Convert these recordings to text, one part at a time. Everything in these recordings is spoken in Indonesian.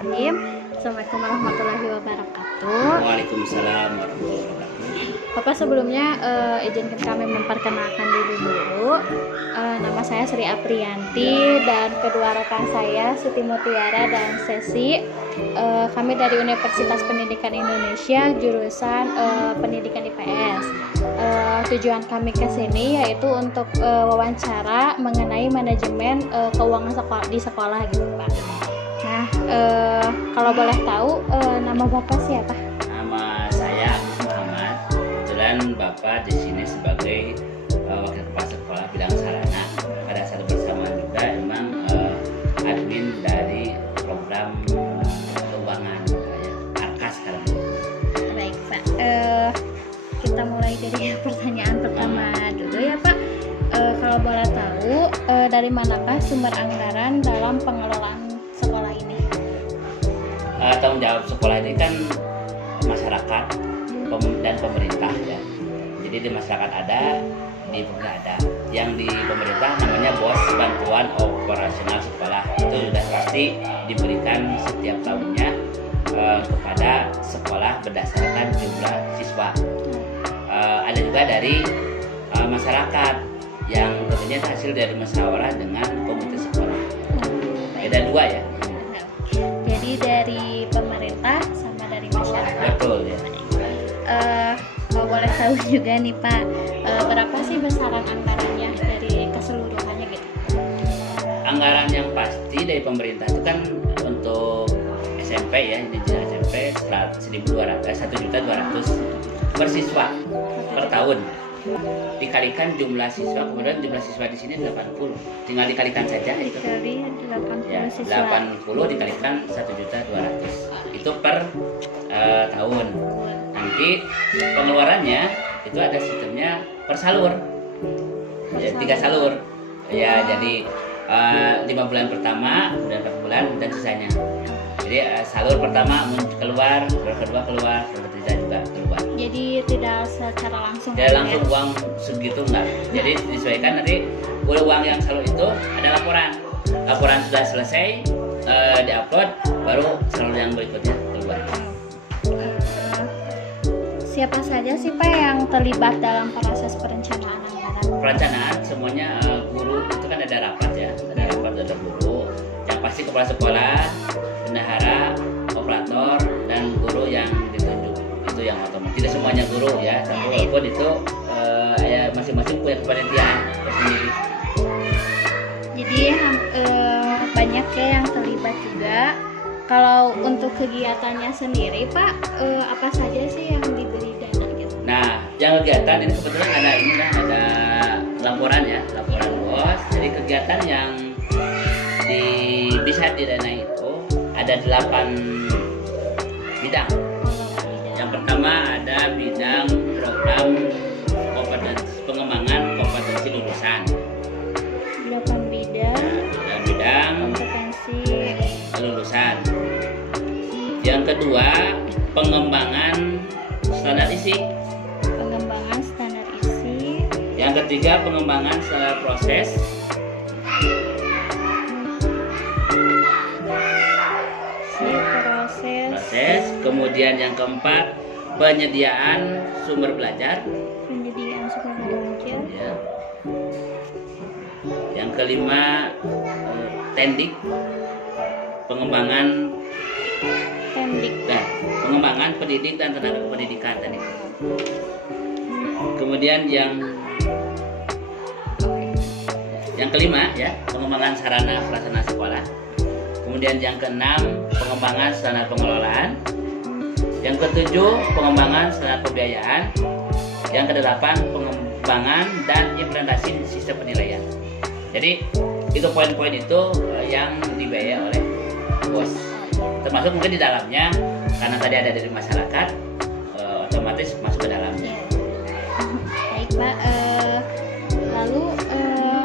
Bismillahirrahmanirrahim. Assalamualaikum warahmatullahi wabarakatuh. Waalaikumsalam warahmatullahi wabarakatuh. Bapak sebelumnya izinkan kami memperkenalkan diri dulu. Nama saya Sri Apriyanti dan kedua rekan saya Siti Mutiara dan Sesi. Kami dari Universitas Pendidikan Indonesia jurusan Pendidikan IPS. Tujuan kami ke sini yaitu untuk wawancara mengenai manajemen keuangan di sekolah gitu, Pak. Nah, kalau boleh tahu nama Bapak siapa? Nama saya Agus Muhammad. Kebetulan Bapak di sini sebagai wakil kepala sekolah bidang sarana. Pada saat bersamaan juga emang admin dari program keuangan Arkas sekarang. Baik, Pak. Kita mulai dari pertanyaan pertama dulu ya, Pak. Kalau boleh tahu, dari manakah sumber anggaran dalam pengelolaan sekolah ini? Tanggung jawab sekolah ini kan masyarakat dan pemerintah ya. Jadi di masyarakat ada, di pemerintah ada. Yang di pemerintah namanya BOS, Bantuan Operasional Sekolah. Itu sudah pasti diberikan setiap tahunnya kepada sekolah berdasarkan jumlah siswa. Ada juga dari masyarakat yang tentunya hasil dari musyawarah dengan komite sekolah. Beda dua ya. Jadi dari pemerintah sama dari masyarakat. Betul ya. Kalau boleh tahu juga nih, Pak, berapa sih besaran anggarannya dari keseluruhannya gitu? Anggaran yang pasti dari pemerintah itu kan untuk SMP ya, ini jenjang SMP 1.200 per siswa per tahun. Dikalikan jumlah siswa, kemudian jumlah siswa di sini 80. Tinggal dikalikan saja itu. Dikali 80 Ya, siswa. 80 dikalikan 1.200.000. Itu per tahun. Nanti pengeluarannya itu ada sistemnya per salur. Ya, 3 salur. Ya, jadi 5 bulan pertama, kemudian 4 bulan dan sisanya. Jadi salur pertama keluar, salur kedua keluar, salur ketiga juga keluar. Jadi tidak secara langsung. Tidak langsung uang segitu enggak. Jadi disesuaikan nanti uang yang salur itu ada laporan. Laporan sudah selesai, diupload, baru salur yang berikutnya keluar. Siapa saja sih, Pak, yang terlibat dalam proses perencanaan anggaran? Perencanaan semuanya guru itu kan ada rapat ya, ada guru. Yang pasti kepala sekolah, bendahara, operator, dan guru yang ditunjuk. Itu yang otomatis. Tidak semuanya guru ya, tapi walaupun itu ya masing-masing punya kepanitiaan tersendiri. Jadi banyak ya yang terlibat juga. Kalau untuk kegiatannya sendiri, Pak, apa saja sih yang diberi dana gitu? Nah, yang kegiatan ini kebetulan ada ada laporan ya, laporan BOS. Jadi kegiatan yang bisa didanai itu ada 8 bidang. Yang pertama ada bidang program pengembangan kompetensi lulusan. 8 bidang. Dan bidang Kompetensi lulusan. Yang kedua, pengembangan standar isi. pengembangan standar isi. Yang ketiga, pengembangan standar proses. Proses. Kemudian yang keempat, penyediaan sumber belajar. Penyediaan sumber belajar. Ya. Yang kelima, tendik, pengembangan Tendik. pengembangan pendidik dan tenaga pendidikan tadi. Kemudian yang kelima ya, pengembangan sarana prasarana sekolah. Kemudian yang keenam, pengembangan standar pengelolaan. Yang ketujuh, pengembangan standar pembiayaan. Yang kedelapan, pengembangan dan implementasi sistem penilaian. Jadi itu poin-poin itu yang dibiayai oleh BOS. Termasuk mungkin di dalamnya karena tadi ada dari masyarakat, otomatis masuk ke dalamnya. Baik, Pak. Lalu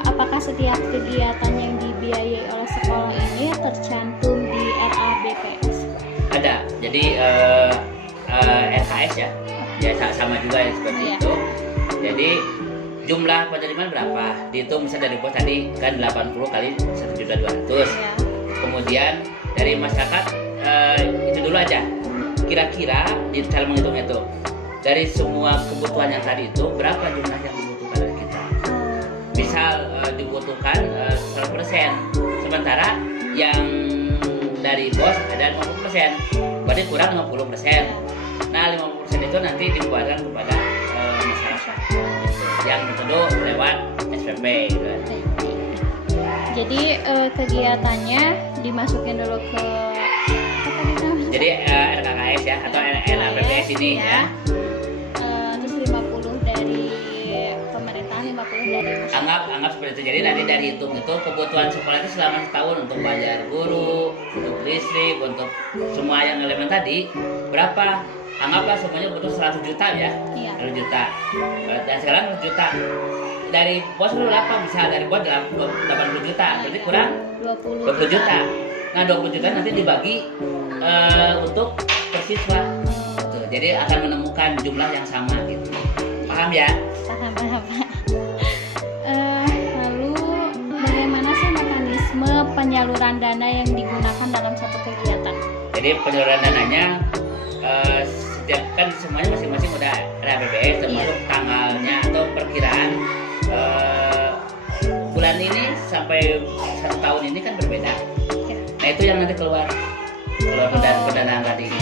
apakah setiap kegiatan yang dibiayai oleh sekolah ini tercantum di RABPS? Ada. Jadi RKS ya sama juga ya seperti itu. Jadi jumlah penerimaan berapa? Dihitung misalnya dari BOS tadi kan 80 kali 1.200.000. Ya. Kemudian dari masyarakat itu dulu aja. Kira-kira di cara menghitung itu dari semua kebutuhan yang tadi itu berapa jumlah yang dibutuhkan dari kita? Misal dibutuhkan 100%, sementara yang dari bos ada 50%, berarti kurang 50%. Nah 50% itu nanti dibuatkan kepada masyarakat yang tentu lewat SPP gitu kan. Jadi kegiatannya dimasukin dulu ke apa tadi namanya? Jadi RKKS ya atau LAPPS ini ya. Terus 50 dari pemerintah, 50 dari masyarakat. Anggap seperti itu. Jadi nanti dari hitung itu kebutuhan sekolah itu selama setahun untuk bayar guru, untuk listrik, untuk semua yang elemen tadi berapa? Anggaplah semuanya butuh 100 juta ya. Iya. 100 juta. Dan sekarang 100 juta. Dari bos dulu berapa? Bisa dari bos 80 juta. Berarti kurang 20 juta. Nah 20 juta nanti dibagi untuk per siswa. Gitu. Jadi akan menemukan jumlah yang sama gitu. Paham ya? Paham. Lalu bagaimana sih mekanisme penyaluran dana yang digunakan dalam satu kegiatan? Jadi penyaluran dananya setiap kan semuanya masing-masing udah ada APBS termasuk tanggalnya atau perkiraan bulan ini sampai 1 tahun ini kan berbeda. Nah itu yang nanti keluar pendanaan tadi.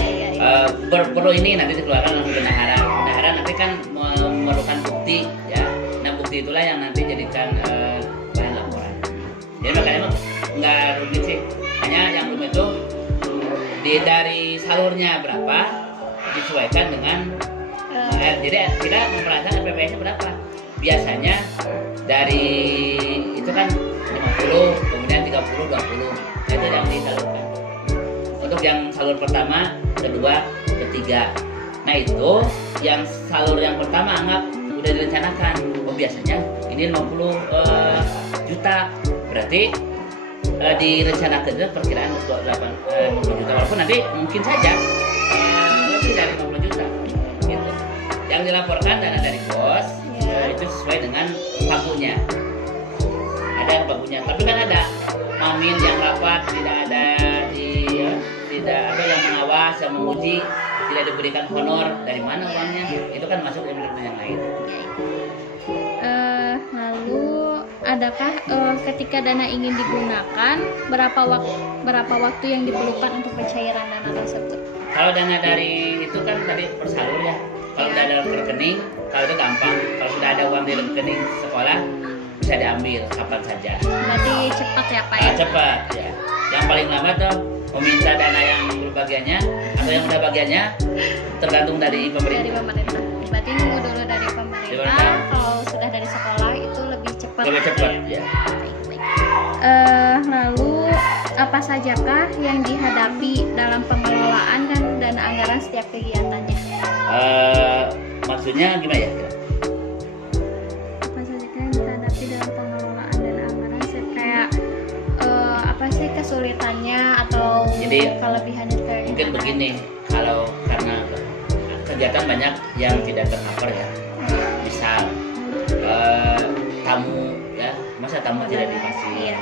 Perlu ini nanti dikeluarkan oleh bendahara. Bendahara nanti kan memerlukan bukti ya. Nah bukti itulah yang nanti jadikan bahan laporan. Jadi makanya nggak rumit sih. Hanya yang rumit itu dari salurnya berapa disesuaikan dengan jadi kita memperhatikan RPPS-nya berapa. Biasanya dari itu kan 50, kemudian 30, 20. Nah, itu yang disalurkan. Untuk yang salur pertama, kedua, ketiga. Nah itu yang salur yang pertama anggap udah direncanakan. Oh biasanya ini 50 juta. Berarti direncanakan itu perkiraan 50 juta. Walaupun nanti mungkin saja lebih dari 50 juta. Gitu. Yang dilaporkan dana dari bos itu sesuai dengan pagunya. Ada yang pagunya, tapi kan ada mamin yang rapat tidak ada tidak ada yang mengawas, yang menguji, tidak diberikan honor. Dari mana uangnya? Itu kan masuk elemen yang lain. Lalu adakah ketika dana ingin digunakan berapa waktu yang diperlukan untuk pencairan dana tersebut? Kalau dana dari itu kan tadi persalur ya. Kalau sudah ada rekening, kalau itu gampang. Kalau sudah ada uang di rekening sekolah bisa diambil kapan saja. Berarti cepat ya Pak ya? Cepat ya. Yang paling lama tuh meminta dana yang belum bagiannya atau yang udah bagiannya tergantung dari pemerintah. Dari pemerintah. Berarti nunggu dulu dari pemerintah. Kalau sudah dari sekolah itu lebih cepat. Lebih cepat ya. Lalu apa sajakah yang dihadapi dalam pengelolaan dan dana anggaran setiap kegiatannya? Maksudnya gimana ya? Apa sajakah yang dihadapi dalam pengelolaan dana anggaran setiap kayak apa sih kesulitannya atau jadi, kelebihannya kayak mungkin gimana? begini, kalau karena kegiatan banyak yang tidak tercover ya. Misal tamu ya, masa tamu tidak dikasih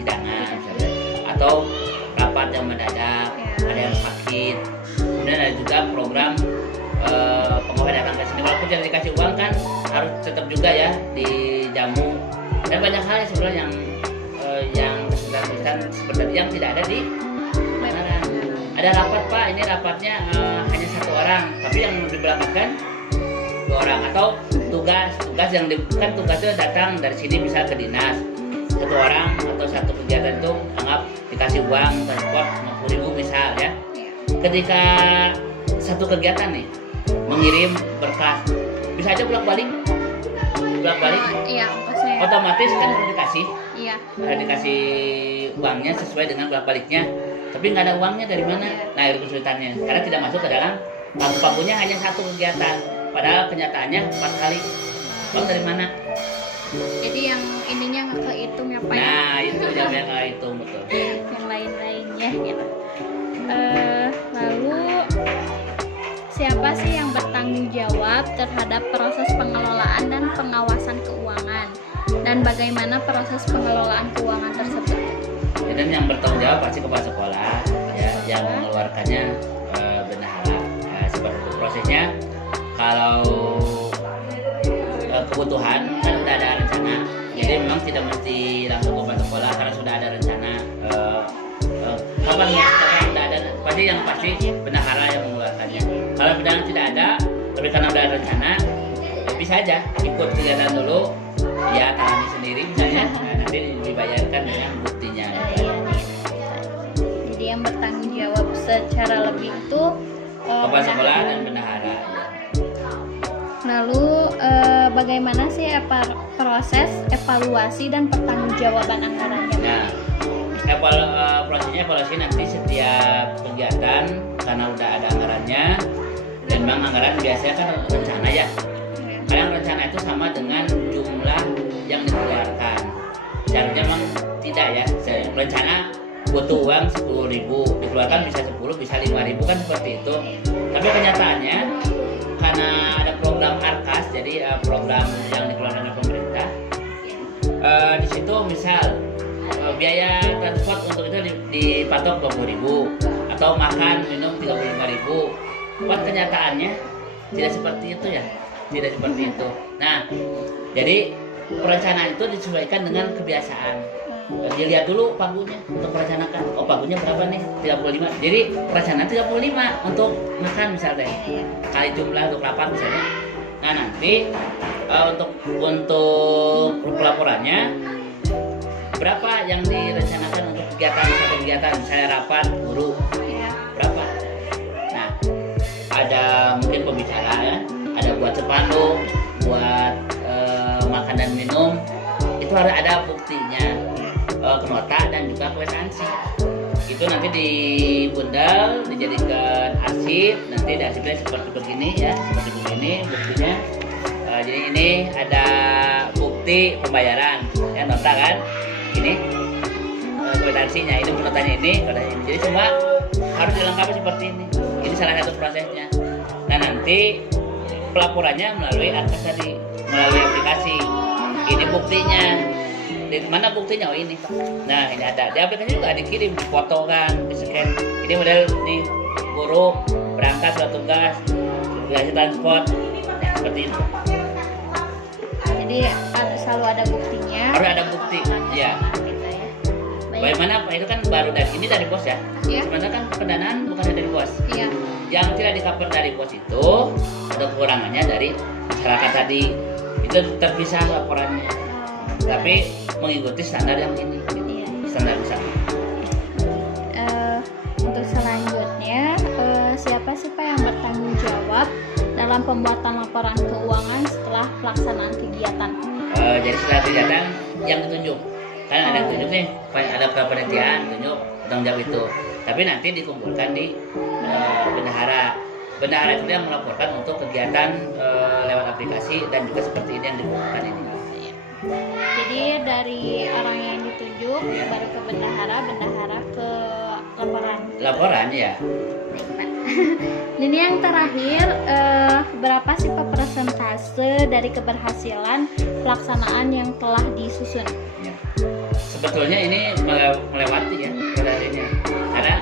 hidangan misalnya, atau rapat yang mendadak, ada yang sakit, kemudian ada juga program pengawet datang ke sini, walaupun tidak dikasih uang kan harus tetap juga ya dijamu, dan banyak hal yang sebenarnya yang kesulitan seperti yang tidak ada di mana. Ada rapat Pak, ini rapatnya hanya 1 orang, tapi yang diberangkatkan 2 orang, atau tugas yang kan tugasnya datang dari sini bisa ke dinas 1 orang atau satu kegiatan itu anggap dikasih uang transport 50.000 misal ya. Ketika satu kegiatan nih mengirim berkas bisa aja bolak-balik Iya, ongkosnya. otomatis kan harus dikasih Iya. dikasih uangnya sesuai dengan bolak-baliknya, tapi nggak ada uangnya dari mana? Nah itu kesulitannya karena tidak masuk ke dalam pagu-pagunya hanya 1 kegiatan, padahal kenyataannya 4 kali. Uang dari mana? Jadi yang ininya nggak kehitung ya Pak? Nah itu yang nggak hitung betul. Yang lain-lainnya gitu. Lalu siapa sih yang bertanggung jawab terhadap proses pengelolaan dan pengawasan keuangan, dan bagaimana proses pengelolaan keuangan tersebut? Dan yang bertanggung jawab pasti kepala sekolah ya. yang mengeluarkannya bendahara. Seperti itu prosesnya. Kalau kebutuhan kan udah ada rencana, jadi memang tidak mesti langsung ke sekolah karena sudah ada rencana. Kapan udah ada, pasti bendahara yang mengeluarkannya. Kalau bendahara tidak ada, tapi karena udah ada rencana, ya bisa aja ikut kegiatan dulu, ya tangani sendiri misalnya, nanti dibayarkan dengan buktinya. Jadi yang bertanggung jawab secara lebih itu kepala sekolah dan bendahara. Lalu bagaimana sih proses evaluasi dan pertanggungjawaban anggarannya? Nah, evaluasi nanti setiap kegiatan karena udah ada anggarannya, dan memang anggaran biasanya kan rencana ya. Kadang rencana itu sama dengan jumlah yang dikeluarkan. Seharusnya memang tidak ya. Rencana butuh uang 10.000, dikeluarkan bisa 10, bisa 5.000 kan seperti itu. Tapi kenyataannya karena ada program ARKAS, jadi program yang dikeluarkan oleh pemerintah, di situ misal biaya transport untuk itu dipatok 20.000 atau makan minum 35.000. Buat kenyataannya tidak seperti itu ya, tidak seperti itu. Nah, jadi perencanaan itu disesuaikan dengan kebiasaan. Dilihat dulu pagunya untuk merencanakan. Oh, pagunya berapa nih? 35. Jadi perencanaan 35 untuk makan misalnya. Kali jumlah untuk rapat misalnya. Nah, nanti untuk pelaporannya berapa yang direncanakan untuk kegiatan satu kegiatan, misalnya rapat guru berapa? Nah, ada mungkin pembicara ya, ada buat spanduk, buat makan dan minum, itu harus ada buktinya, nota dan juga kwitansi. Itu nanti dibundal, dijadikan arsip, nanti di arsipnya seperti begini ya, seperti begini buktinya. Jadi ini ada bukti pembayaran, ya nota kan? Ini kwitansinya, ini notanya ini. Jadi semua harus dilengkapi seperti ini. Ini salah satu prosesnya. Nah, nanti pelaporannya melalui ARKAS tadi, melalui aplikasi. Ini buktinya. Di mana buktinya? Oh ini. Nah, ini ada. Di aplikasi juga dikirim, foto kan, di scan. Ini model nih guru berangkat surat tugas, dikasih transport. Nah, seperti itu. Jadi selalu ada buktinya. Harus ada bukti. Iya. Bagaimana itu kan baru dari bos ya. Sebenarnya kan pendanaan bukan dari bos. Iya. Yang tidak di-cover dari bos itu ada kekurangannya dari masyarakat tadi. Itu terpisah laporannya. Tapi mengikuti standar yang ini. Iya. Standar besar. Untuk selanjutnya siapa sih Pak yang bertanggung jawab dalam pembuatan laporan keuangan setelah pelaksanaan kegiatan? Jadi setelah kegiatan yang ditunjuk, kan ada yang tunjuk nih, ada kepanitiaan tunjuk tanggung jawab itu. Tapi nanti dikumpulkan di bendahara. Bendahara itu yang melaporkan untuk kegiatan lewat aplikasi dan juga seperti ini yang dikumpulkan ini. Jadi dari orang yang ditunjuk baru ke bendahara ke laporan ya. Ini yang terakhir, berapa sih Pak persentase dari keberhasilan pelaksanaan yang telah disusun? Ya. Sebetulnya ini melewati ya kendalanya, karena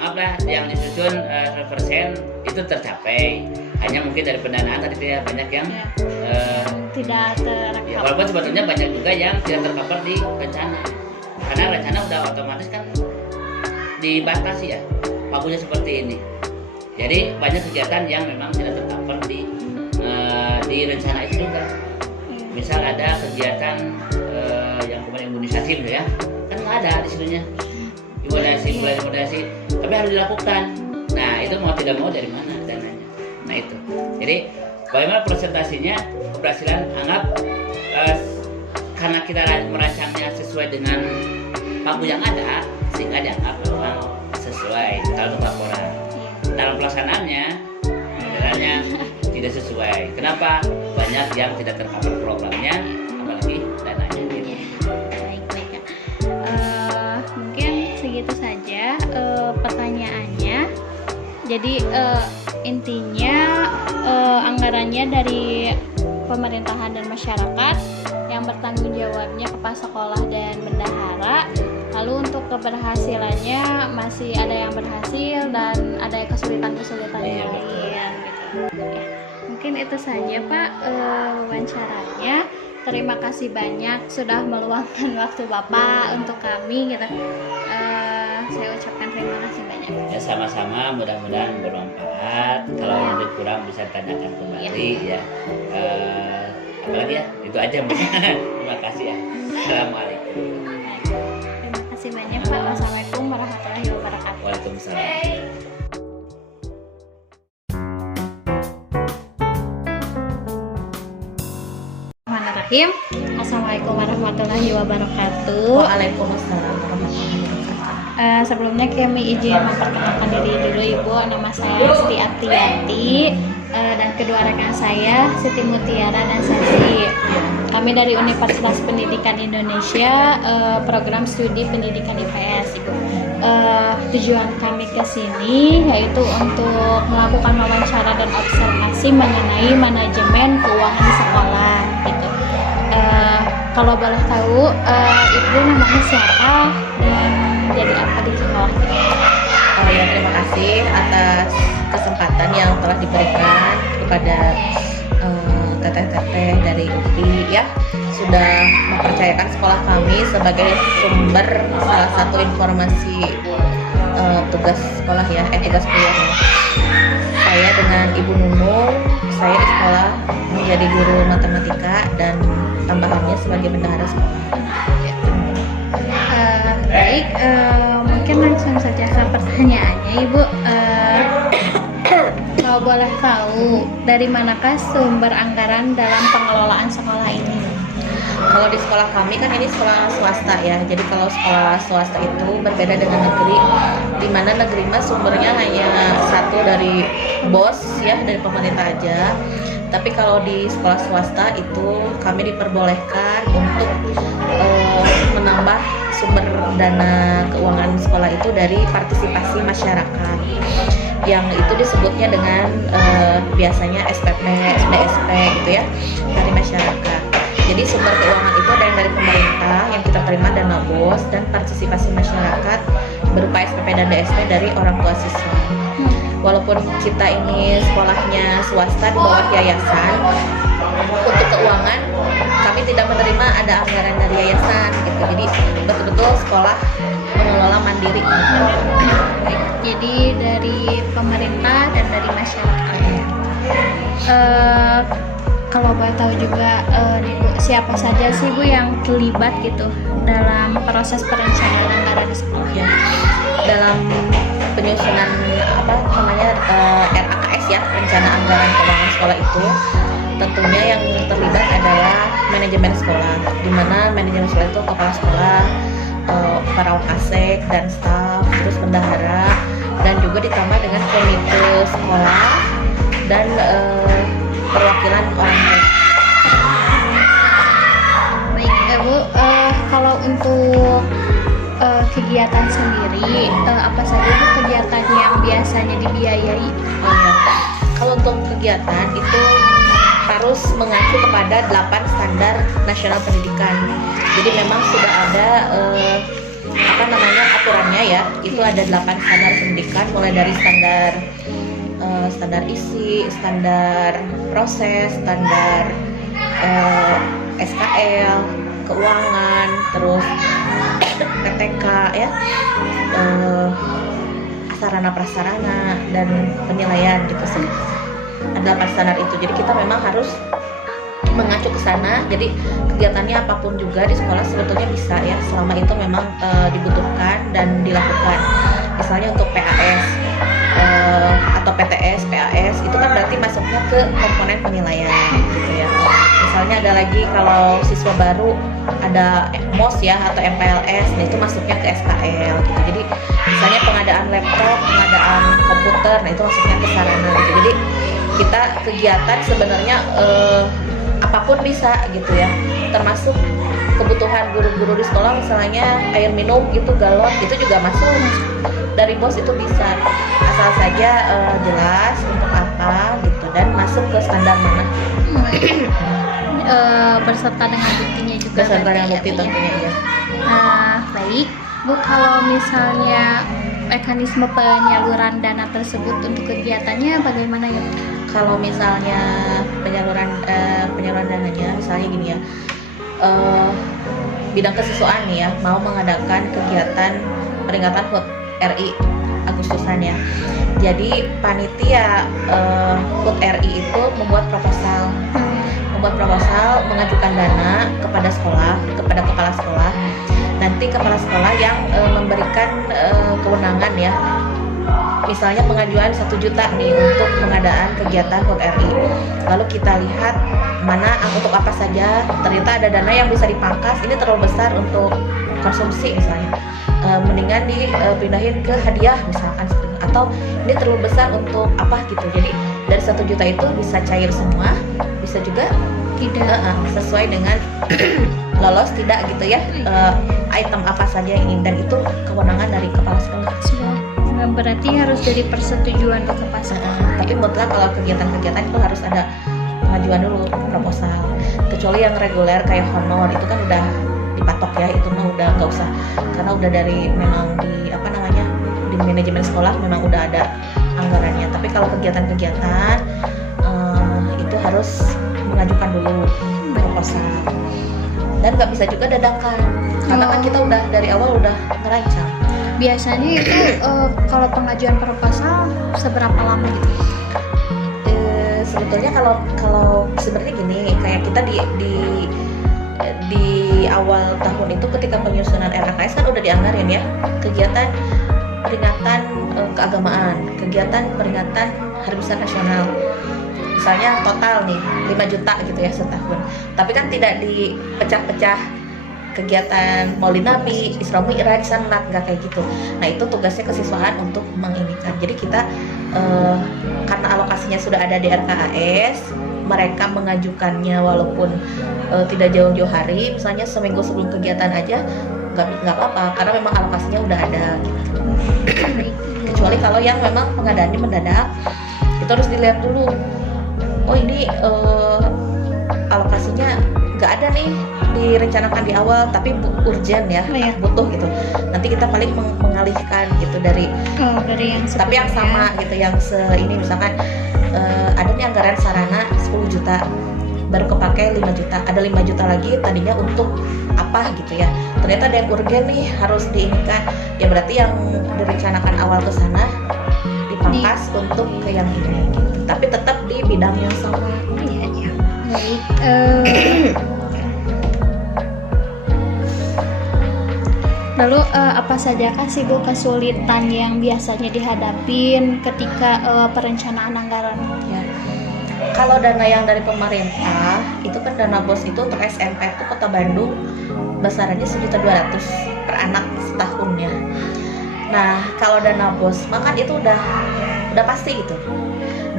anggaplah yang disusun 100% itu tercapai. Hanya mungkin dari pendanaan tadi ya banyak yang tidak tercover. Ya, walaupun sebetulnya banyak juga yang tidak tercover di rencana, karena rencana udah otomatis kan dibatasi ya, pagunya seperti ini. Jadi banyak kegiatan yang memang tidak tercover di rencana itu juga. Misal ada kegiatan yang kemarin imunisasi gitu ya, kan nggak ada di situnya imunisasi, tapi harus dilakukan. Nah itu mau tidak mau dari mana dananya. Nah itu. Jadi bagaimana presentasinya keberhasilan anggap karena kita merancangnya sesuai dengan pagu yang ada, sehingga dianggap memang sesuai kalau untuk laporan. Dalam pelaksanaannya sebenarnya tidak sesuai. Kenapa? Banyak yang tidak tercover programnya, apalagi dananya gitu. Baik. Mungkin segitu saja pertanyaannya. Jadi intinya anggarannya dari pemerintahan dan masyarakat, yang bertanggung jawabnya kepala sekolah dan bendahara. Lalu lalu untuk keberhasilannya masih ada yang berhasil dan ada yang kesulitan-kesulitan Iya, yang betul. lain gitu. Ya, mungkin itu saja Pak wawancaranya. Terima kasih banyak sudah meluangkan waktu Bapak untuk kami gitu. Saya ucapkan terima kasih banyak. Ya sama-sama, mudah-mudahan bermanfaat. Kalau ada kurang bisa tanyakan kembali ya. Apalagi ya, itu aja. Terima kasih ya. Assalamualaikum. Terima kasih banyak Pak. Wassalamualaikum warahmatullahi wabarakatuh. Waalaikumsalam. Bismillahirrahmanirrahim. Assalamualaikum warahmatullahi wabarakatuh. Waalaikumsalam warahmatullahi wabarakatuh. Sebelumnya kami izin memperkenalkan diri dulu Ibu. Nama saya Siti Aprianti dan kedua rekan saya Siti Mutiara dan Sesi. Kami dari Universitas Pendidikan Indonesia, program studi pendidikan IPS Ibu. Tujuan kami ke sini yaitu untuk melakukan wawancara dan observasi mengenai manajemen keuangan di sekolah gitu. Kalau boleh tahu Ibu namanya siapa dan jadi apa di sekolah gitu? Ya, terima kasih atas kesempatan yang telah diberikan kepada teteh-teteh dari UPI ya, sudah mempercayakan sekolah kami sebagai sumber salah satu informasi tugas sekolah ya, tugas kuliah. Saya dengan Ibu Nunung, saya di sekolah menjadi guru matematika dan tambahannya sebagai bendahara sekolah. Baik, mungkin langsung saja ke pertanyaannya Ibu. Kalau boleh tahu dari manakah sumber anggaran dalam pengelolaan sekolah ini? Kalau di sekolah kami kan ini sekolah swasta ya. Jadi kalau sekolah swasta itu berbeda dengan negeri, di mana negeri mah sumbernya hanya satu dari bos ya, dari pemerintah aja. Tapi kalau di sekolah swasta itu kami diperbolehkan untuk menambah sumber dana keuangan sekolah itu dari partisipasi masyarakat, yang itu disebutnya dengan biasanya SPP, SDSP gitu ya, dari masyarakat. Jadi sumber keuangan itu ada yang dari pemerintah yang kita terima dana BOS, dan partisipasi masyarakat berupa SPP dan DSP dari orang tua siswa. Walaupun kita ini sekolahnya swasta di bawah yayasan, untuk keuangan kami tidak menerima ada anggaran dari yayasan gitu. Jadi betul-betul sekolah mengelola mandiri. Jadi dari pemerintah dan dari masyarakat. Kalau boleh tahu juga Bu, siapa saja sih Bu yang terlibat gitu dalam proses perencanaan anggaran di sekolah? Ya, dalam penyusunan RAKS ya, rencana anggaran keuangan sekolah itu, tentunya yang terlibat adalah manajemen sekolah, di mana manajemen sekolah itu kepala sekolah, para wakasek dan staf, terus bendahara, dan juga ditambah dengan komite sekolah dan perwakilan orang tua. Baik Bu, kalau untuk kegiatan sendiri, apa saja Bu kegiatan yang biasanya dibiayai? Oh ya, kalau untuk kegiatan itu harus mengacu kepada 8 standar nasional pendidikan. Jadi memang sudah ada aturannya ya. Itu ada 8 standar pendidikan, mulai dari standar isi, standar proses, standar SKL, keuangan, terus PTK ya, sarana prasarana dan penilaian gitu sih. Ada 8 standar itu. Jadi kita memang harus mengacu ke sana. Jadi kegiatannya apapun juga di sekolah sebetulnya bisa ya, selama itu memang dibutuhkan dan dilakukan. Misalnya untuk PAS atau PTS, PAS itu kan berarti masuknya ke komponen penilaian gitu ya. Misalnya ada lagi kalau siswa baru ada MOS ya atau MPLS, nah itu masuknya ke SKL gitu. Jadi misalnya pengadaan laptop, pengadaan komputer, nah itu masuknya ke sarana gitu. Jadi kita kegiatan sebenarnya apapun bisa gitu ya, termasuk kebutuhan guru-guru di sekolah, misalnya air minum gitu, galon itu juga masuk dari BOS, itu bisa, asal saja jelas untuk apa gitu dan masuk ke standar mana. Berserta dengan buktinya juga. Beserta dengan berarti bukti ya, Bu, ya. tentunya ya. Baik, Bu, kalau misalnya mekanisme penyaluran dana tersebut untuk kegiatannya bagaimana ya Bu? Kalau misalnya penyaluran dananya, misalnya gini ya, bidang kesiswaan nih ya mau mengadakan kegiatan peringatan HUT RI Agustusan ya. Jadi panitia HUT RI itu membuat proposal mengajukan dana kepada sekolah, kepada kepala sekolah. Nanti kepala sekolah yang memberikan kewenangan ya. Misalnya pengajuan 1 juta nih untuk pengadaan kegiatan HUT RI. Lalu kita lihat mana untuk apa saja. Ternyata ada dana yang bisa dipangkas. Ini terlalu besar untuk konsumsi misalnya. Mendingan dipindahin ke hadiah misalkan, atau ini terlalu besar untuk apa gitu. Jadi dari 1 juta itu bisa cair semua, bisa juga Tidak. sesuai dengan lolos tidak gitu ya, item apa saja ini, dan itu kewenangan dari kepala sekolah. Berarti harus dari persetujuan ke kepala sekolah. Tapi mutlak kalau kegiatan-kegiatan itu harus ada pengajuan dulu proposal. Kecuali yang reguler kayak honor itu kan udah dipatok ya, itu mah udah nggak usah, karena udah dari memang di di manajemen sekolah memang udah ada anggarannya. Tapi kalau kegiatan-kegiatan itu harus mengajukan dulu proposal, dan nggak bisa juga dadakan karena kan kita udah dari awal udah ngerancang. Biasanya itu kalau pengajuan proposal seberapa lama gitu? Sebetulnya kalau sebenarnya gini, kayak kita di awal tahun itu ketika penyusunan RKS kan udah dianggarin ya, kegiatan peringatan keagamaan, kegiatan peringatan Hari Besar Nasional. Misalnya total nih 5 juta gitu ya setahun. Tapi kan tidak dipecah-pecah kegiatan Maulid Nabi, Isra Mi'raj, Sanlat, nggak kayak gitu. Nah itu tugasnya kesiswaan untuk menginikan. Jadi kita karena alokasinya sudah ada di RKAS, mereka mengajukannya walaupun tidak jauh-jauh hari, misalnya seminggu sebelum kegiatan aja nggak apa-apa, karena memang alokasinya udah ada gitu. Kecuali kalau yang memang pengadaannya mendadak, itu harus dilihat dulu. Oh ini alokasinya nggak ada nih direncanakan di awal, tapi urgent ya, butuh gitu. Nanti kita paling mengalihkan gitu dari yang tapi yang sama gitu, yang ini misalkan ada nih anggaran sarana 10 juta, baru kepake 5 juta, ada 5 juta lagi tadinya untuk apa gitu ya. Ternyata ada yang urgen nih harus diinikan, ya berarti yang direncanakan awal ke sana dipangkas untuk ke yang ini gitu. Tapi tetap di bidang yang sama. Iya. Baik. Lalu apa sajakah sih Bu kesulitan yang biasanya dihadapin ketika perencanaan anggaran? Ya. Kalau dana yang dari pemerintah itu kan dana BOS itu untuk SMP itu Kota Bandung besarannya 1.200.000 per anak setahunnya. Nah kalau dana BOS makan itu udah pasti gitu.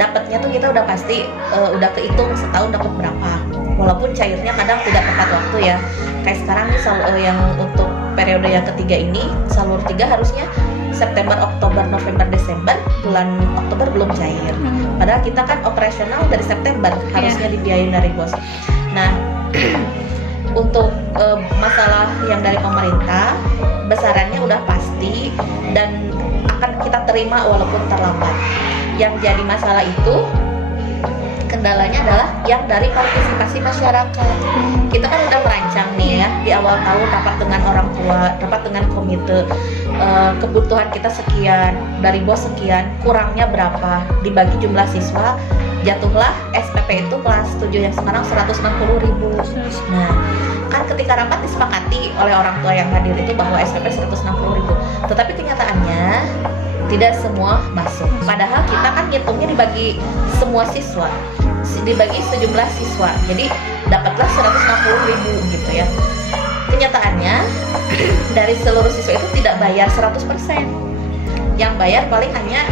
Dapatnya tuh kita udah pasti udah kehitung setahun dapat berapa. Walaupun cairnya kadang tidak tepat waktu ya. Kayak sekarang nih yang untuk periode yang ketiga ini, salur 3 harusnya September, Oktober, November, Desember, bulan Oktober belum cair. Padahal kita kan operasional dari September, harusnya dibiayain dari BOS. Nah, untuk masalah yang dari pemerintah, besarannya udah pasti dan akan kita terima walaupun terlambat. Yang jadi masalah itu kendalanya adalah yang dari partisipasi masyarakat. Kita kan udah merancang nih ya di awal tahun, rapat dengan orang tua, rapat dengan komite, kebutuhan kita sekian, dari BOS sekian, kurangnya berapa, dibagi jumlah siswa, jatuhlah SPP itu kelas 7 yang sekarang 160.000. Nah, kan ketika rapat disepakati oleh orang tua yang hadir itu bahwa SPP 160.000. Tetapi kenyataannya tidak semua masuk. Padahal kita kan ngitungnya dibagi semua siswa, dibagi sejumlah siswa. Jadi dapatlah 160.000 gitu ya. Kenyataannya dari seluruh siswa itu tidak bayar 100%. Yang bayar paling hanya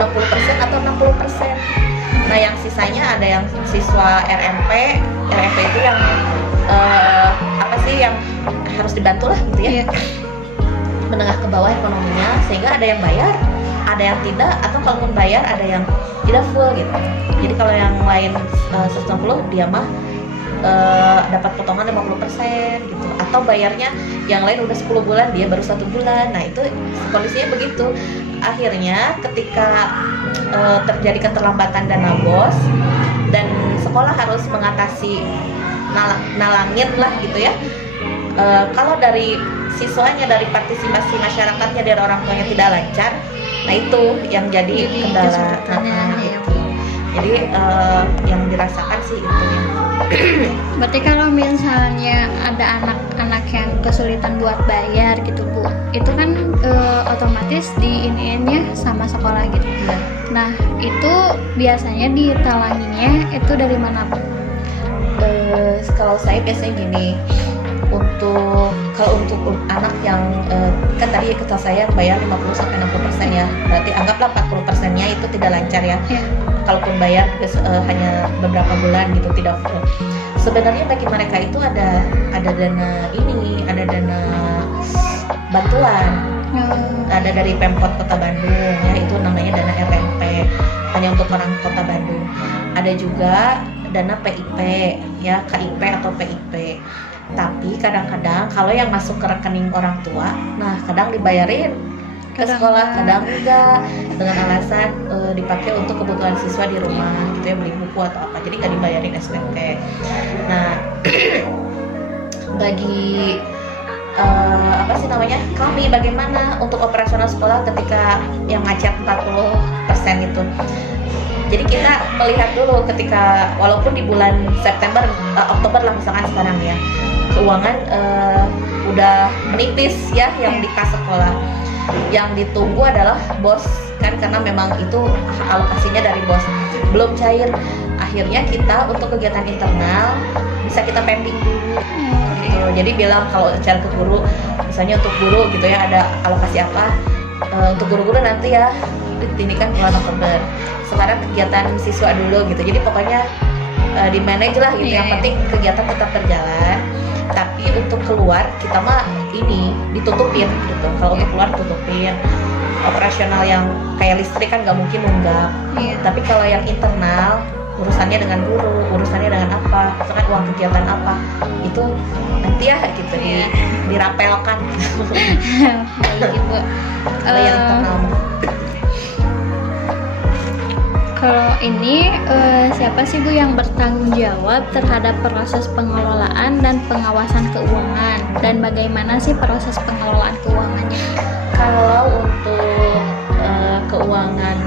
50% atau 60%. Nah, yang sisanya ada yang siswa RMP itu yang apa sih yang harus dibantu lah gitu ya. Menengah ke bawah ekonominya, sehingga ada yang bayar, ada yang tidak, atau kalaupun bayar ada yang tidak full gitu. Jadi kalau yang lain 160 dia mah dapat potongan 50% gitu, atau bayarnya yang lain udah 10 bulan dia baru 1 bulan. Nah itu kondisinya begitu. Akhirnya ketika terjadi keterlambatan dana BOS dan sekolah harus mengatasi nalangin lah gitu ya. Kalau dari siswanya, dari partisipasi masyarakatnya, dari orang tuanya tidak lancar, nah itu yang jadi kendala. Gitu. Jadi yang dirasakan sih itu ya. Berarti kalau misalnya ada anak-anak yang kesulitan buat bayar gitu Bu, itu kan otomatis diiniinnya sama sekolah gitu. Ya. Nah itu biasanya ditalanginya itu dari mana Bu? Kalau saya biasanya gini, kalau untuk anak yang kan tadi kata saya bayar 50-60% ya, berarti anggaplah 40%-nya itu tidak lancar ya. Kalaupun bayar hanya beberapa bulan gitu, tidak full. Sebenarnya bagi mereka itu ada dana ini, ada dana bantuan, ada dari Pemkot Kota Bandung ya, itu namanya dana RMP, hanya untuk orang Kota Bandung. Ada juga dana PIP ya, KIP atau PIP. Tapi kadang-kadang kalau yang masuk ke rekening orang tua, nah kadang dibayarin ke sekolah, kadang enggak, dengan alasan dipakai untuk kebutuhan siswa di rumah gitu ya, beli buku atau apa, jadi nggak dibayarin SPP. Nah bagi apa sih namanya, kami bagaimana untuk operasional sekolah ketika yang macet 40% itu. Jadi kita melihat dulu ketika, walaupun di bulan September, Oktober lah misalkan sekarang ya, keuangan udah menipis ya yang di kas sekolah. Yang ditunggu adalah BOS kan, karena memang itu alokasinya dari BOS belum cair. Akhirnya kita untuk kegiatan internal bisa kita pending dulu gitu. Jadi bilang kalau secara ke guru, misalnya untuk guru gitu ya, ada alokasi apa untuk guru-guru nanti ya, ini kan bulan Oktober. Sekarang kegiatan siswa dulu gitu. Jadi pokoknya di manage lah gitu. Yang penting kegiatan tetap berjalan. Tapi untuk keluar kita mah ini ditutupin gitu. Kalau untuk keluar ditutupin. Operasional yang kayak listrik kan nggak mungkin nunggak. Tapi kalau yang internal, urusannya dengan guru, urusannya dengan apa, misalkan uang kegiatan apa, itu nanti ya gitu dirapelkan. Baik Ibu. Kalau yang internal. Kalau ini siapa sih Bu yang bertanggung jawab terhadap proses pengelolaan dan pengawasan keuangan, dan bagaimana sih proses pengelolaan keuangannya? Kalau untuk keuangan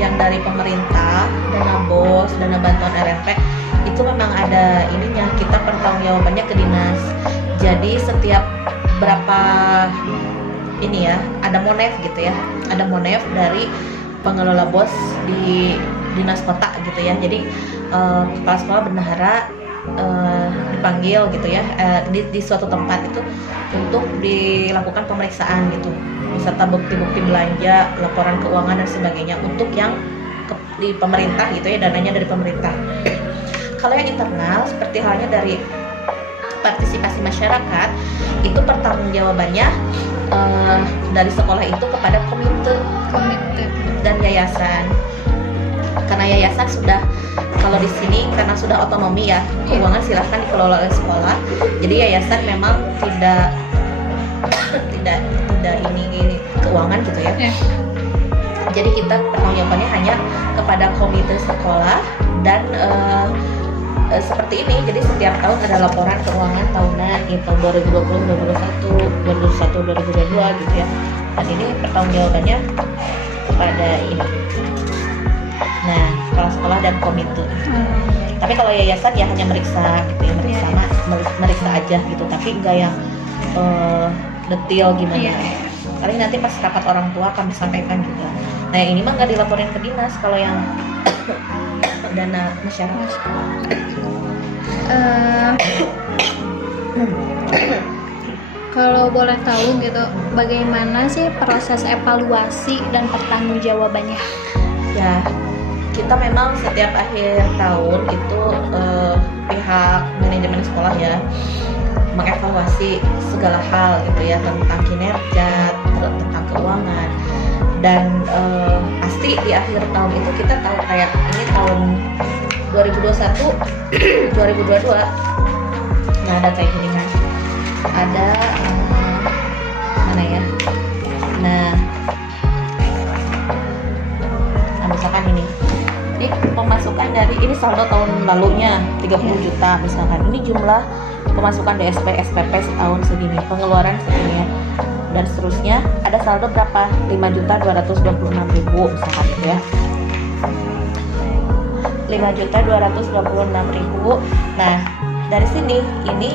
yang dari pemerintah, dana BOS, dana bantuan RMP, itu memang ada ininya, kita pertanggungjawabannya ke dinas. Jadi setiap berapa ini ya, ada monef gitu ya, ada monef dari pengelola BOS di dinas kota gitu ya. Jadi kepala sekolah bendahara dipanggil gitu ya di suatu tempat itu untuk dilakukan pemeriksaan gitu, beserta bukti-bukti belanja, laporan keuangan dan sebagainya untuk yang di pemerintah gitu ya, dananya dari pemerintah. Kalau yang internal seperti halnya dari partisipasi masyarakat, itu pertanggungjawabannya dari sekolah itu kepada komite dan yayasan. Karena yayasan sudah, kalau di sini karena sudah otonomi ya, keuangan silahkan dikelola oleh sekolah. Jadi yayasan memang tidak ini keuangan gitu ya. Jadi kita pertanggungjawabannya hanya kepada komite sekolah dan seperti ini. Jadi setiap tahun ada laporan keuangan tahunan di tahun 2020, 2021, 2022 gitu ya. Dan ini pertanggungjawabannya kepada ini. Nah, sekolah-sekolah dan komite. Tapi kalau yayasan ya hanya meriksa gitu ya, meriksa aja gitu. Tapi enggak yang detail gimana. Paling nanti pas rapat orang tua kami sampaikan juga. Nah, yang ini mah nggak dilaporin ke dinas kalau yang dana masyarakat. Kalau boleh tahu gitu, bagaimana sih proses evaluasi dan pertanggungjawabannya? Ya, kita memang setiap akhir tahun itu pihak manajemen sekolah ya mengevaluasi segala hal gitu ya, tentang kinerja, tentang keuangan, dan pasti di akhir tahun itu kita tahu kayak ini tahun 2021 2022. Nah, ada kayak gini kan. Ada mana ya? Nah, misalkan ini pemasukan dari ini saldo tahun lalunya 30 juta misalkan. Ini jumlah pemasukan DSP SPP setahun segini, pengeluaran segini dan seterusnya. Ada saldo berapa? 5.226.000 misalkan gitu ya. 5.226.000. Nah, dari sini ini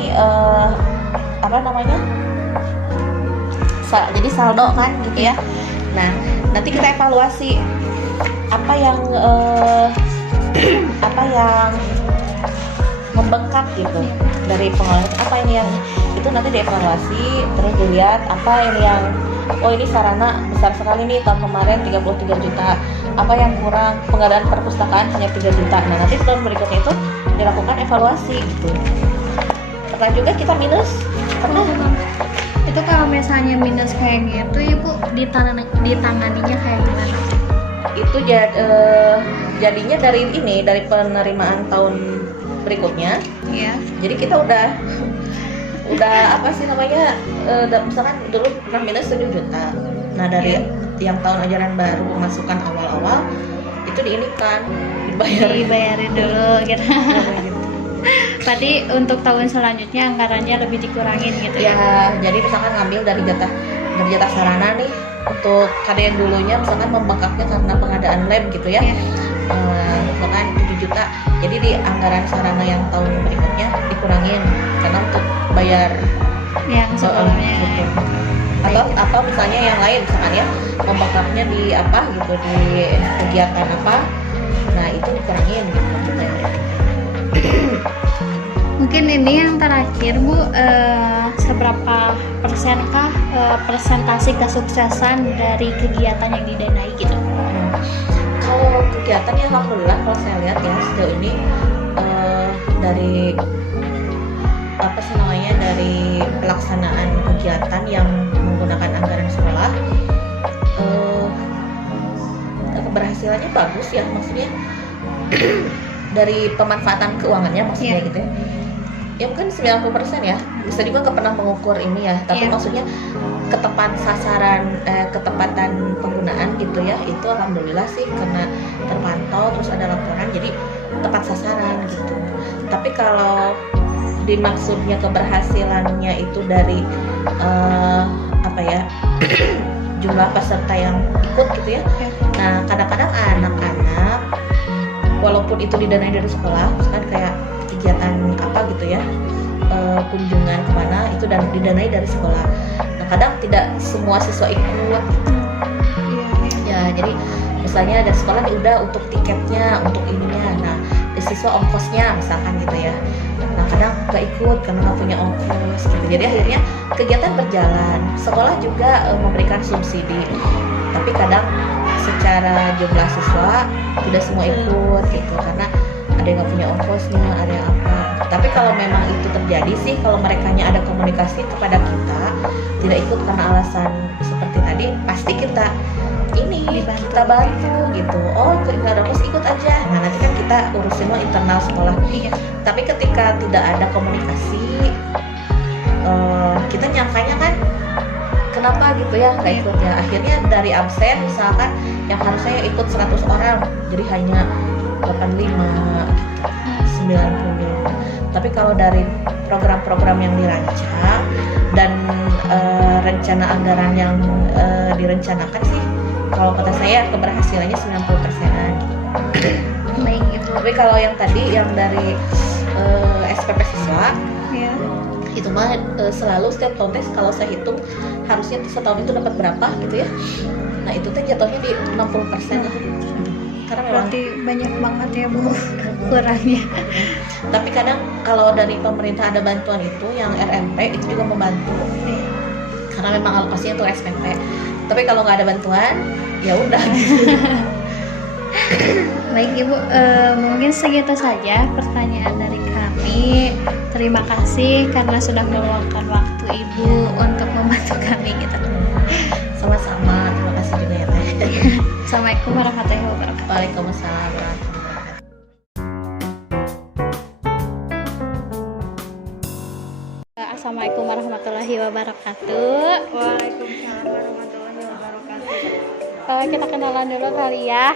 apa namanya? Jadi saldo kan gitu ya. Nah, nanti kita evaluasi apa yang membengkak gitu dari pengelolaan, apa ini yang itu nanti dievaluasi, terus dilihat apa ini yang ini sarana besar sekali nih tahun kemarin 33 juta, apa yang kurang, pengadaan perpustakaan hanya 3 juta. Nah, nanti tahun berikutnya itu dilakukan evaluasi gitu. Pernah juga kita minus, pernah. Itu kalau misalnya minus kayak gitu ibu ditanganinya kayak gimana? Itu jadinya dari penerimaan tahun berikutnya. Iya. Jadi kita udah apa sih namanya, misalkan dulu pernah minus 7 juta. Nah, dari yang tahun ajaran baru pemasukan awal-awal itu dibayarin dulu gitu. Berarti untuk tahun selanjutnya anggarannya lebih dikurangin gitu ya. Jadi misalkan ngambil dari jatah sarana nih, untuk kada yang dulunya misalkan membengkaknya karena pengadaan lab gitu ya. Misalkan 7 juta. Jadi di anggaran sarana yang tahun berikutnya dikurangin karena untuk bayar yang sebelumnya. Gitu. Atau misalnya yang lain misalkan ya, membengkaknya di apa gitu, di kegiatan apa. Nah, itu dikurangin gitu. Mungkin ini yang terakhir Bu, seberapa persenkah persentase kesuksesan dari kegiatan yang didanai gitu? Kalau kegiatan ya alhamdulillah, kalau saya lihat ya sejauh ini dari apa sih namanya, dari pelaksanaan kegiatan yang menggunakan anggaran sekolah, keberhasilannya bagus ya, maksudnya dari pemanfaatan keuangannya maksudnya gitu ya. Ya mungkin 90% ya, bisa juga nggak pernah mengukur ini ya, tapi maksudnya ketepatan penggunaan gitu ya, itu alhamdulillah sih karena terpantau, terus ada laporan, jadi tepat sasaran gitu. Tapi kalau dimaksudnya keberhasilannya itu dari apa ya, jumlah peserta yang ikut gitu ya. Nah, kadang-kadang anak-anak walaupun itu didanai dari sekolah, misalkan kayak kegiatan apa gitu ya, kunjungan kemana itu dan didanai dari sekolah. Nah, kadang tidak semua siswa ikut. Ya, jadi misalnya dari sekolah nih udah untuk tiketnya, untuk ininya. Nah, siswa ongkosnya misalkan gitu ya. Nah, kadang nggak ikut karena nggak punya ongkos gitu. Jadi akhirnya kegiatan berjalan. Sekolah juga memberikan subsidi, tapi kadang secara jumlah siswa tidak semua ikut gitu, karena ada yang nggak punya ongkosnya, ada yang apa. Tapi kalau memang itu terjadi sih, kalau merekanya ada komunikasi kepada kita, tidak ikut karena alasan seperti tadi, pasti kita kita bantu gitu. Oh, nggak ada ongkos, ikut aja. Nah, nanti kan kita urusin internal sekolah. Tapi ketika tidak ada komunikasi, kita nyangkanya kan kenapa gitu ya nggak ikut ya. Akhirnya dari absen misalkan yang harusnya ikut 100 orang jadi hanya 85 gitu, 90. Tapi kalau dari program-program yang dirancang dan rencana anggaran yang direncanakan sih, kalau kata saya keberhasilannya 90%-an gitu. Baik Ibu. Tapi kalau yang tadi yang dari SPP siswa itu mah selalu setiap tahun kalau saya hitung harusnya setahun itu dapat berapa gitu ya. Nah, itu tuh jatuhnya di 60% lah. Karena memang berarti banyak banget ya Bu kurangnya. Tapi kadang kalau dari pemerintah ada bantuan itu yang RMP itu juga membantu. Karena memang alokasinya untuk SPP. Tapi kalau nggak ada bantuan ya udah. Baik Ibu, mungkin segitu saja pertanyaan dari kami. Terima kasih karena sudah meluangkan waktu Ibu untuk membantu kami gitu. Sama-sama, terima kasih juga ya Teh. Assalamualaikum warahmatullahi wabarakatuh. Waalaikumsalam. Assalamualaikum warahmatullahi wabarakatuh. Waalaikumsalam warahmatullahi wabarakatuh. Kita kenalan dulu kali ya.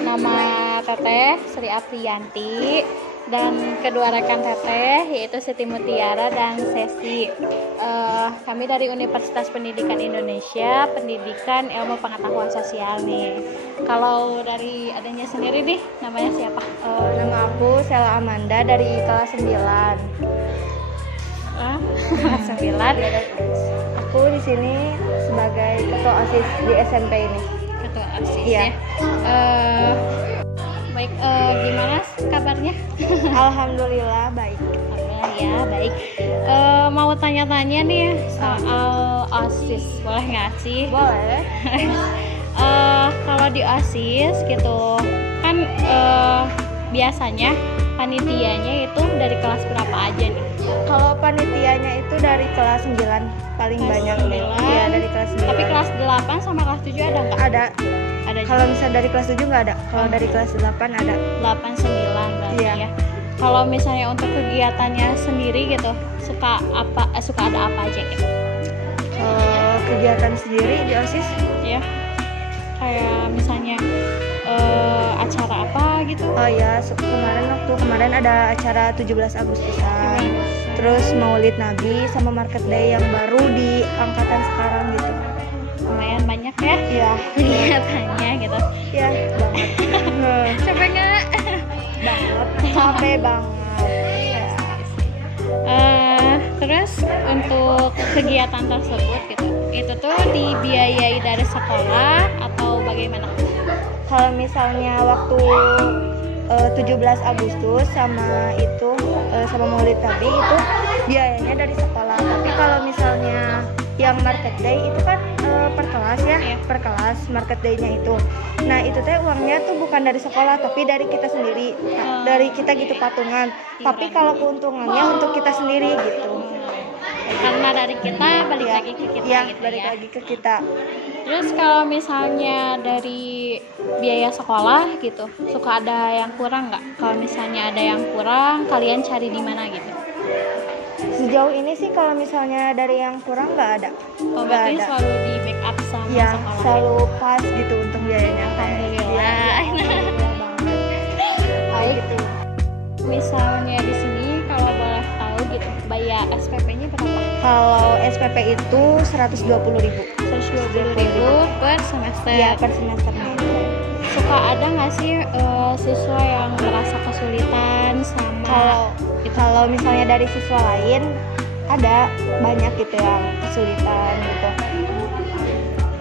Nama Teteh Sri Apriyanti dan kedua rekan Teteh yaitu Siti Mutiara dan Sesi. Kami dari Universitas Pendidikan Indonesia, Pendidikan Ilmu Pengetahuan Sosial nih. Kalau dari adanya sendiri nih, namanya siapa? Nama aku Sela Amanda dari kelas 9. Kelas 9. Aku di sini sebagai ketua OSIS di SMP ini. Ketua OSIS Iya. ya. Baik, gimana kabarnya? Alhamdulillah baik. Alhamdulillah ya, baik. Mau tanya-tanya nih soal OSIS, boleh nggak sih? Boleh. Kalau di OSIS gitu kan biasanya panitianya itu dari kelas berapa aja nih? Kalau panitianya itu dari kelas 9 paling Kelas banyak. 9. Iya, dari kelas 9. Tapi kelas 8 sama kelas 7 ada nggak? ada. Ada Kalau juga. misalnya dari kelas 7 nggak ada. Kalau dari kelas 8 ada. 8, 9 berarti Iya. ya. Kalau misalnya untuk kegiatannya sendiri gitu, suka ada apa aja gitu? Kalau kegiatan sendiri di OSIS Ya. Kayak misalnya acara apa gitu. oh ya, kemarin ada acara 17 Agustusan. Terus Maulid Nabi sama Market Day yang baru di angkatan sekarang gitu. Lumayan banyak ya Iya, kegiatannya gitu. iya banget. Capek nggak? Banget, capek banget. Terus untuk kegiatan tersebut gitu, itu tuh dibiayai dari sekolah atau bagaimana? Kalau misalnya waktu 17 Agustus sama itu sama Maulid Nabi itu biayanya dari sekolah. Tapi kalau misalnya yang Market Day itu kan per kelas ya, Iya. per kelas Market Day-nya itu. Nah, itu teh uangnya tuh bukan dari sekolah tapi dari kita sendiri. Dari kita gitu patungan. Tapi kalau keuntungannya untuk kita sendiri gitu. Karena dari kita balik Iya. lagi ke kita Iya, gitu balik ya. lagi ke kita. Terus kalau misalnya dari biaya sekolah gitu, suka ada yang kurang nggak? Kalau misalnya ada yang kurang, kalian cari di mana gitu? Sejauh ini sih kalau misalnya dari yang kurang nggak ada. Oh, Nggak berarti ada. selalu di backup sama Ya, sekolah. selalu pas gitu untuk biayanya. Alhamdulillah. Kayak gitu. Misalnya di sini kalau boleh tahu gitu, bayar SPP-nya berapa? Kalau SPP itu 120.000. 120.000 per semester. Iya, per semesternya. Suka ada nggak sih siswa yang merasa kesulitan sama Kalau misalnya dari siswa lain ada banyak gitu yang kesulitan gitu.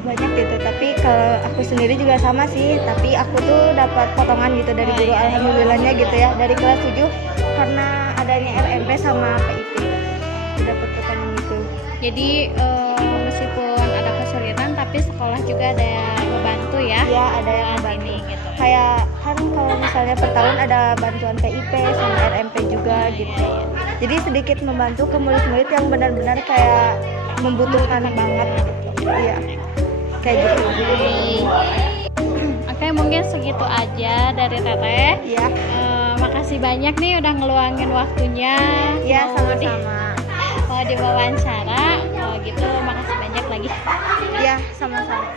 Banyak gitu, tapi kalau aku sendiri juga sama sih, tapi aku tuh dapat potongan gitu dari guru, alhamdulillahnya gitu ya, dari kelas 7 karena adanya RMP sama PIP dapat potongan gitu. Jadi meskipun ada kesulitan tapi sekolah juga ada yang membantu ya. Iya, ada yang Saat bantu. ini gitu. Kayak kan kalau misalnya per tahun ada bantuan PIP sama RMP juga gitu. Jadi sedikit membantu ke murid-murid yang benar-benar kayak membutuhkan banget gitu. Iya. Kayak gitu. Oke, mungkin segitu aja dari Teteh. Iya. Makasih banyak nih udah ngeluangin waktunya. Iya, Mau sama-sama. mau diwawancara. Kalau gitu makasih banyak lagi. Iya, sama-sama.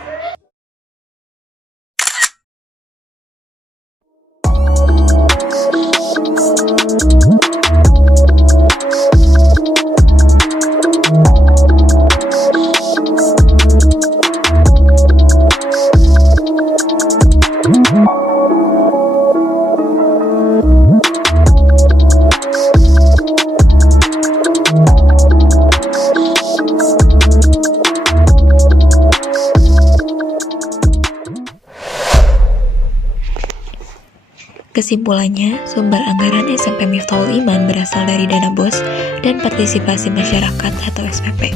Kesimpulannya, sumber anggaran SMP Miftahul Iman berasal dari dana BOS dan partisipasi masyarakat atau SPP.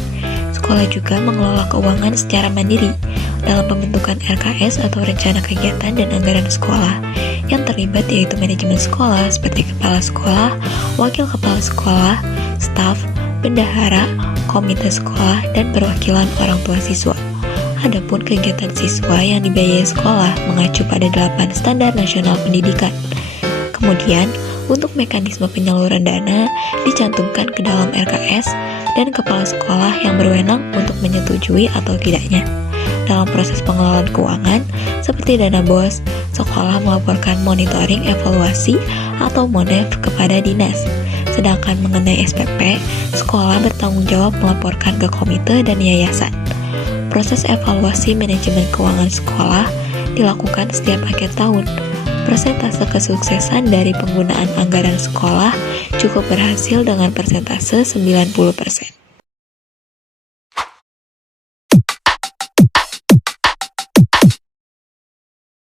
Sekolah juga mengelola keuangan secara mandiri dalam pembentukan RKS atau rencana kegiatan dan anggaran sekolah. Yang terlibat yaitu manajemen sekolah seperti kepala sekolah, wakil kepala sekolah, staf, bendahara, komite sekolah, dan perwakilan orang tua siswa. Adapun kegiatan siswa yang dibiayai sekolah mengacu pada 8 standar nasional pendidikan. Kemudian, Untuk mekanisme penyaluran dana dicantumkan ke dalam RKS dan kepala sekolah yang berwenang untuk menyetujui atau tidaknya. Dalam proses pengelolaan keuangan, seperti dana BOS, sekolah melaporkan monitoring evaluasi atau MONEV kepada dinas. Sedangkan mengenai SPP, sekolah bertanggung jawab melaporkan ke komite dan yayasan. Proses evaluasi manajemen keuangan sekolah dilakukan setiap akhir tahun. Persentase kesuksesan dari penggunaan anggaran sekolah cukup berhasil dengan persentase 90%.